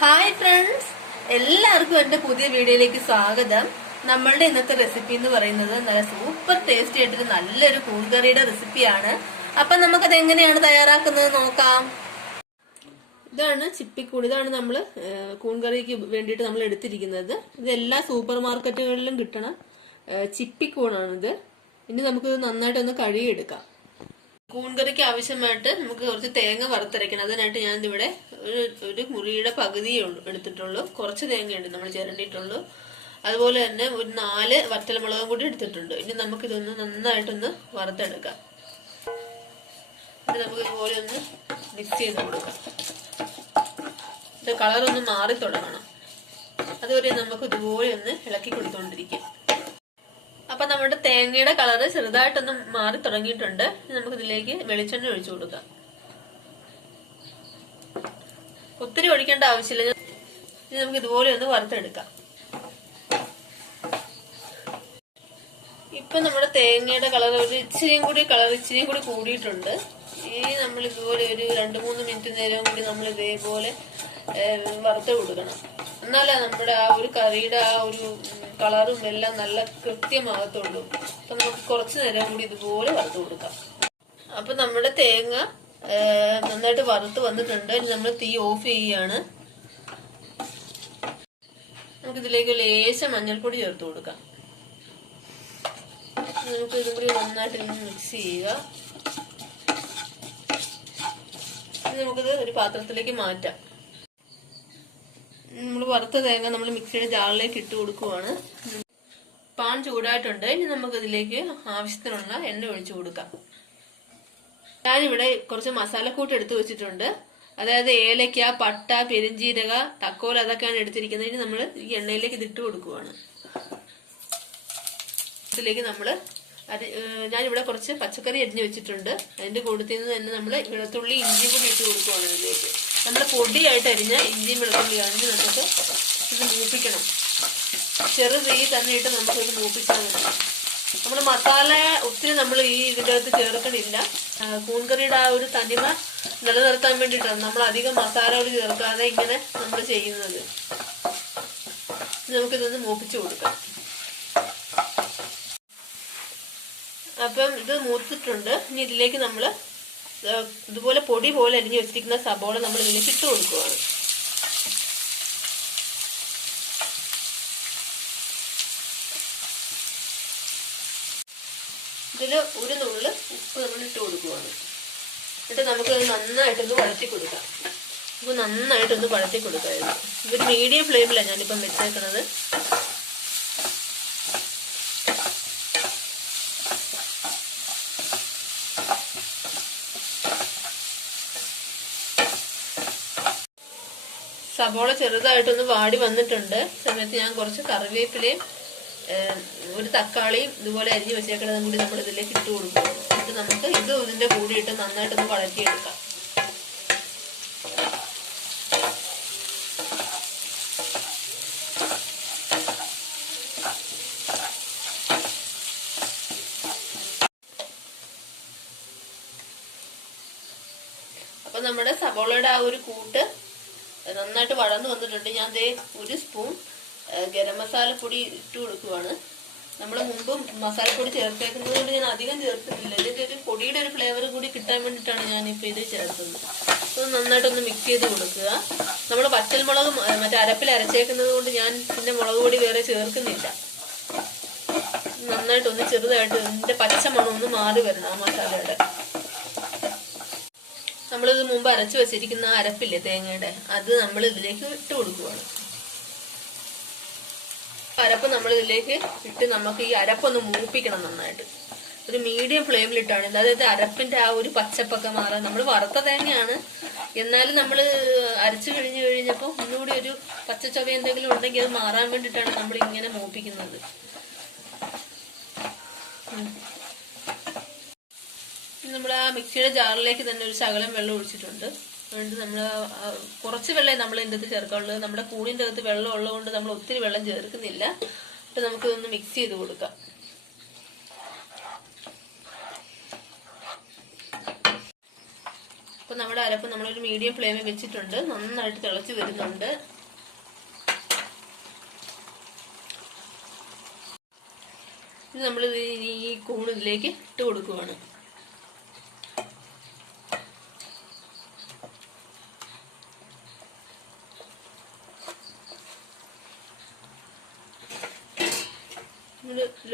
Hi friends, എല്ലാവർക്കും എന്റെ പുതിയ വീഡിയോയിലേക്ക് സ്വാഗതം. നമ്മളുടെ ഇന്നത്തെ റെസിപ്പി എന്ന് പറയുന്നത് നല്ല സൂപ്പർ ടേസ്റ്റി ആയിട്ടൊരു നല്ലൊരു കൂൺ കറിയുടെ റെസിപ്പിയാണ്. അപ്പൊ നമുക്കത് എങ്ങനെയാണ് തയ്യാറാക്കുന്നത് നോക്കാം. ഇതാണ് ചിപ്പിക്കൂൺ. ഇതാണ് നമ്മൾ കൂൺ കറിക്ക് വേണ്ടിയിട്ട് നമ്മൾ എടുത്തിരിക്കുന്നത്. ഇത് എല്ലാ സൂപ്പർ മാർക്കറ്റുകളിലും കിട്ടണ ചിപ്പിക്കൂണാണിത്. ഇനി നമുക്കിത് നന്നായിട്ടൊന്ന് കഴുകിയെടുക്കാം. കൂൺ കറിക്ക് ആവശ്യമായിട്ട് നമുക്ക് കുറച്ച് തേങ്ങ വറുത്തരയ്ക്കണം. അതിനായിട്ട് ഞാൻ ഇവിടെ ഒരു മുറിയുടെ പകുതിയേ എടുത്തിട്ടുള്ളൂ. കുറച്ച് തേങ്ങയുണ്ട് നമ്മൾ ചിരണ്ടിയിട്ടുള്ളൂ. അതുപോലെ തന്നെ ഒരു 4 വറ്റൽമുളകും കൂടി എടുത്തിട്ടുണ്ട്. ഇനി നമുക്കിതൊന്ന് നന്നായിട്ടൊന്ന് വറുത്തെടുക്കാം. ഇത് നമുക്ക് ഇതുപോലെ ഒന്ന് മിക്സ് ചെയ്ത് കൊടുക്കാം. ഇത് കളറൊന്ന് മാറി തുടങ്ങണം. അതുവരെ നമുക്ക് ഇതുപോലെ ഒന്ന് ഇളക്കി കൊടുത്തുകൊണ്ടിരിക്കാം. അപ്പൊ നമ്മുടെ തേങ്ങയുടെ കളറ് ചെറുതായിട്ടൊന്ന് മാറി തുടങ്ങിയിട്ടുണ്ട്. നമുക്ക് ഇതിലേക്ക് വെളിച്ചെണ്ണ ഒഴിച്ചു കൊടുക്കാം. ഒത്തിരി ഒഴിക്കേണ്ട ആവശ്യമില്ല. ഇനി നമുക്ക് ഇതുപോലെ ഒന്ന് വറുത്തെടുക്കാം. ഇപ്പൊ നമ്മുടെ തേങ്ങയുടെ കളർ ഇച്ചിരിയും കൂടി കൂടിയിട്ടുണ്ട്. ഈ നമ്മൾ ഇതുപോലെ ഒരു 2-3 മിനിറ്റ് നേരം കൂടി നമ്മൾ ഇതേപോലെ വറുത്ത് കൊടുക്കണം. എന്നാലേ നമ്മുടെ ആ ഒരു കറിയുടെ ആ ഒരു കളറും എല്ലാം നല്ല കൃത്യമാകത്തുള്ളൂ. അപ്പൊ നമുക്ക് കുറച്ചു നേരം കൂടി ഇതുപോലെ വറുത്ത് കൊടുക്കാം. അപ്പൊ നമ്മുടെ തേങ്ങ നന്നായിട്ട് വറുത്ത് വന്നിട്ടുണ്ട്. ഇനി നമ്മൾ തീ ഓഫ് ചെയ്യുകയാണ്. നമുക്ക് ഇതിലേക്ക് ലേശം മഞ്ഞൾപ്പൊടി ചേർത്ത് കൊടുക്കാം. നമുക്ക് ഇതും കൂടി നന്നായിട്ട് മിക്സ് ചെയ്യുക. നമുക്കിത് ഒരു പാത്രത്തിലേക്ക് മാറ്റാം. നമ്മൾ വറുത്ത തേങ്ങ നമ്മൾ മിക്സിയുടെ ജാറിലേക്ക് ഇട്ട് കൊടുക്കുവാണ്. പാൻ ചൂടായിട്ടുണ്ട്. ഇനി നമുക്ക് ഇതിലേക്ക് ആവശ്യത്തിനുള്ള എണ്ണ ഒഴിച്ചു കൊടുക്കാം. ഞാനിവിടെ കുറച്ച് മസാലക്കൂട്ട് എടുത്തു വെച്ചിട്ടുണ്ട്. അതായത് ഏലക്ക, പട്ട, പെരുംജീരക, തക്കോൽ, അതൊക്കെയാണ് എടുത്തിരിക്കുന്നത്. ഇനി നമ്മൾ ഈ എണ്ണയിലേക്ക് ഇതിട്ട് കൊടുക്കുവാണ്. ഇതിലേക്ക് നമ്മൾ ഞാനിവിടെ കുറച്ച് പച്ചക്കറി അരിഞ്ഞു വെച്ചിട്ടുണ്ട്. അതിന്റെ കൂട്ടത്തിൽ നിന്ന് തന്നെ നമ്മൾ വെളുത്തുള്ളി, ഇഞ്ചി കൂടി ഇട്ട് കൊടുക്കുവാണ്. ഇതിലേക്ക് നമ്മൾ പൊടിയായിട്ട് അരിഞ്ഞ ഇഞ്ചിയും വെളുത്തുള്ളി അരിഞ്ഞ് നമുക്ക് ഇത് മൂപ്പിക്കണം. ചെറു തീ തന്നെ ഇട്ട് നമുക്ക് ഇത് മൂപ്പിച്ചാൽ മതി. നമ്മൾ മസാല ഒത്തിരി നമ്മൾ ഇതിൻ്റെ അകത്ത് ചേർക്കണില്ല. കൂൺ കറിയുടെ ആ ഒരു തനിമ നിലനിർത്താൻ വേണ്ടിയിട്ടാണ് നമ്മൾ അധികം മസാലകൾ ചേർക്കാതെ ഇങ്ങനെ നമ്മൾ ചെയ്യുന്നത്. നമുക്കിതൊന്ന് മൂപ്പിച്ചു കൊടുക്കാം. അപ്പം ഇത് മൂത്തിട്ടുണ്ട്. ഇനി ഇതിലേക്ക് നമ്മൾ ഇതുപോലെ പൊടി പോലെ അരിഞ്ഞു വെച്ചിരിക്കുന്ന സബോള നമ്മൾ ഇതിലേക്ക് ഇട്ട് കൊടുക്കുകയാണ്. ഇതിൽ ഒരു നുള്ള് ഉപ്പ് നമ്മൾ ഇട്ട് കൊടുക്കുകയാണ്. എന്നിട്ട് നമുക്ക് നന്നായിട്ടൊന്ന് വഴറ്റി കൊടുക്കാം. നമുക്ക് നന്നായിട്ടൊന്ന് വഴറ്റി കൊടുക്കാമായിരുന്നു. ഇതൊരു മീഡിയം ഫ്ലെയിമിലാണ് ഞാനിപ്പം വെച്ചേക്കുന്നത്. സബോള ചെറുതായിട്ടൊന്ന് വാടി വന്നിട്ടുണ്ട്. സമയത്ത് ഞാൻ കുറച്ച് കറിവേപ്പിലയും ഒരു തക്കാളിയും ഇതുപോലെ അരിഞ്ഞു വെച്ചേക്കുന്നതും കൂടി നമ്മൾ ഇതിലേക്ക് ഇട്ട് കൊടുക്കും. എന്നിട്ട് നമുക്ക് ഇതിന്റെ കൂടി ഇട്ട് നന്നായിട്ടൊന്ന് വഴറ്റിയെടുക്കാം. അപ്പൊ നമ്മുടെ സബോളയുടെ ആ ഒരു കൂട്ട് നന്നായിട്ട് വഴന്നു വന്നിട്ടുണ്ട്. ഞാൻ ദേ 1 സ്പൂൺ ഗരം മസാലപ്പൊടി ഇട്ട് കൊടുക്കുവാണ്. നമ്മൾ മുമ്പും മസാലപ്പൊടി ചേർത്തേക്കുന്നത് കൊണ്ട് ഞാൻ അധികം ചേർത്തിട്ടില്ല. ഇതിന്റെ ഒരു പൊടിയുടെ ഒരു ഫ്ലേവർ കൂടി കിട്ടാൻ വേണ്ടിയിട്ടാണ് ഞാനിപ്പോൾ ഇത് ചേർത്തത്. അപ്പോൾ നന്നായിട്ടൊന്ന് മിക്സ് ചെയ്ത് കൊടുക്കുക. നമ്മൾ പച്ചമുളക് മറ്റേ അരപ്പിൽ അരച്ചേക്കുന്നത് കൊണ്ട് ഞാൻ പിന്നെ മുളക് പൊടി വേറെ ചേർക്കുന്നില്ല. നന്നായിട്ടൊന്ന് ചെറുതായിട്ട് ഇതിന്റെ പച്ചമണം ഒന്ന് മാറി വരണം ആ മസാലയുടെ. നമ്മളിത് മുമ്പ് അരച്ചു വെച്ചിരിക്കുന്ന അരപ്പില്ലേ തേങ്ങയുടെ, അത് നമ്മൾ ഇതിലേക്ക് ഇട്ട് കൊടുക്കുകയാണ്. അരപ്പ് നമ്മൾ ഇതിലേക്ക് ഇട്ട് നമുക്ക് ഈ അരപ്പൊന്ന് മൂപ്പിക്കണം നന്നായിട്ട്. ഒരു മീഡിയം ഫ്ലെയിമിലിട്ടാണ്. അതായത് അരപ്പിന്റെ ആ ഒരു പച്ചപ്പൊക്കെ മാറാൻ. നമ്മൾ വറുത്ത തേങ്ങയാണ്, എന്നാലും നമ്മൾ അരച്ചു കഴിഞ്ഞപ്പോൾ ഒന്നുകൂടി ഒരു പച്ചച്ചൊവ എന്തെങ്കിലും ഉണ്ടെങ്കിൽ അത് മാറാൻ വേണ്ടിയിട്ടാണ് നമ്മൾ ഇങ്ങനെ മൂപ്പിക്കുന്നത്. നമ്മൾ ആ മിക്സിയുടെ ജാറിലേക്ക് തന്നെ ഒരു ശകലം വെള്ളം ഒഴിച്ചിട്ടുണ്ട്. അതുകൊണ്ട് നമ്മൾ കുറച്ച് വെള്ളം നമ്മൾ ഇതിൻ്റെ അകത്ത് ചേർക്കാനുള്ളത്. നമ്മുടെ കൂണിൻ്റെ അകത്ത് വെള്ളം ഉള്ളതുകൊണ്ട് നമ്മൾ ഒത്തിരി വെള്ളം ചേർക്കുന്നില്ല. അപ്പം നമുക്കിതൊന്ന് മിക്സ് ചെയ്ത് കൊടുക്കാം. അപ്പൊ നമ്മുടെ അരപ്പ് നമ്മളൊരു മീഡിയം ഫ്ലെയിമിൽ വെച്ചിട്ടുണ്ട്. നന്നായിട്ട് തിളച്ച് വരുന്നുണ്ട്. ഇനി നമ്മൾ ഈ കൂൺ ഇതിലേക്ക് ഇട്ട് കൊടുക്കുവാണ്.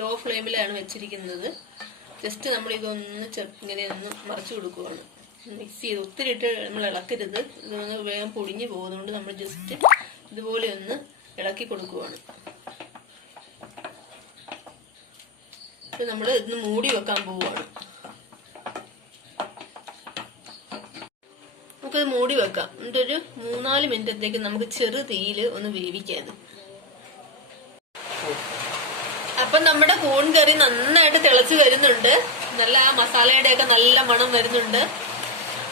ലോ ഫ്ലെയിമിലാണ് വെച്ചിരിക്കുന്നത്. ജസ്റ്റ് നമ്മൾ ഇതൊന്ന് ഇങ്ങനെ ഒന്ന് മറിച്ചു കൊടുക്കുവാണ്. മിക്സ് ചെയ്ത് ഒത്തിരി ഇട്ട് നമ്മൾ ഇളക്കരുത്, ഇതൊന്ന് വേഗം പൊടിഞ്ഞു പോകുന്നതുകൊണ്ട് നമ്മൾ ജസ്റ്റ് ഇതുപോലെ ഒന്ന് ഇളക്കി കൊടുക്കുവാണ്. നമ്മൾ ഇന്ന് മൂടി വെക്കാൻ പോവുകയാണ്. നമുക്കത് മൂടി വെക്കാം. എന്നിട്ടൊരു 3-4 മിനിറ്റത്തേക്ക് നമുക്ക് ചെറു തീയിൽ ഒന്ന് വേവിക്കാം. അപ്പൊ നമ്മുടെ കൂൺ കറി നന്നായിട്ട് തിളച്ച് വരുന്നുണ്ട്. നല്ല ആ മസാലയുടെ ഒക്കെ നല്ല മണം വരുന്നുണ്ട്.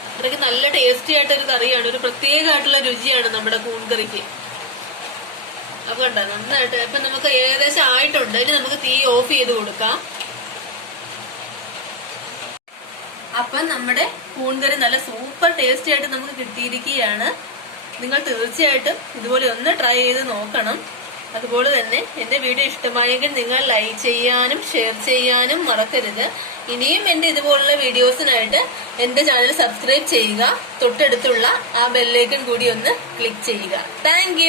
അത്രയ്ക്ക് നല്ല ടേസ്റ്റി ആയിട്ടൊരു കറിയാണ്. ഒരു പ്രത്യേകമായിട്ടുള്ള രുചിയാണ് നമ്മുടെ കൂൺ കറിക്ക്. അപ്പൊ കണ്ടോ നന്നായിട്ട് ഇപ്പൊ നമുക്ക് ഏകദേശം ആയിട്ടുണ്ട്. ഇനി നമുക്ക് തീ ഓഫ് ചെയ്ത് കൊടുക്കാം. അപ്പൊ നമ്മുടെ കൂൺ കറി നല്ല സൂപ്പർ ടേസ്റ്റി ആയിട്ട് നമുക്ക് കിട്ടിയിരിക്കുകയാണ്. നിങ്ങൾ തീർച്ചയായിട്ടും ഇതുപോലെ ഒന്ന് ട്രൈ ചെയ്ത് നോക്കണം. അതുപോലെ തന്നെ എന്റെ വീഡിയോ ഇഷ്ടമായെങ്കിൽ നിങ്ങൾ ലൈക്ക് ചെയ്യാനും ഷെയർ ചെയ്യാനും മറക്കരുത്. ഇനിയും എന്റെ ഇതുപോലുള്ള വീഡിയോസിനായിട്ട് എന്റെ ചാനൽ സബ്സ്ക്രൈബ് ചെയ്യുക. തൊട്ടടുത്തുള്ള ആ ബെല്ലൈക്കൺ കൂടി ഒന്ന് ക്ലിക്ക് ചെയ്യുക. താങ്ക്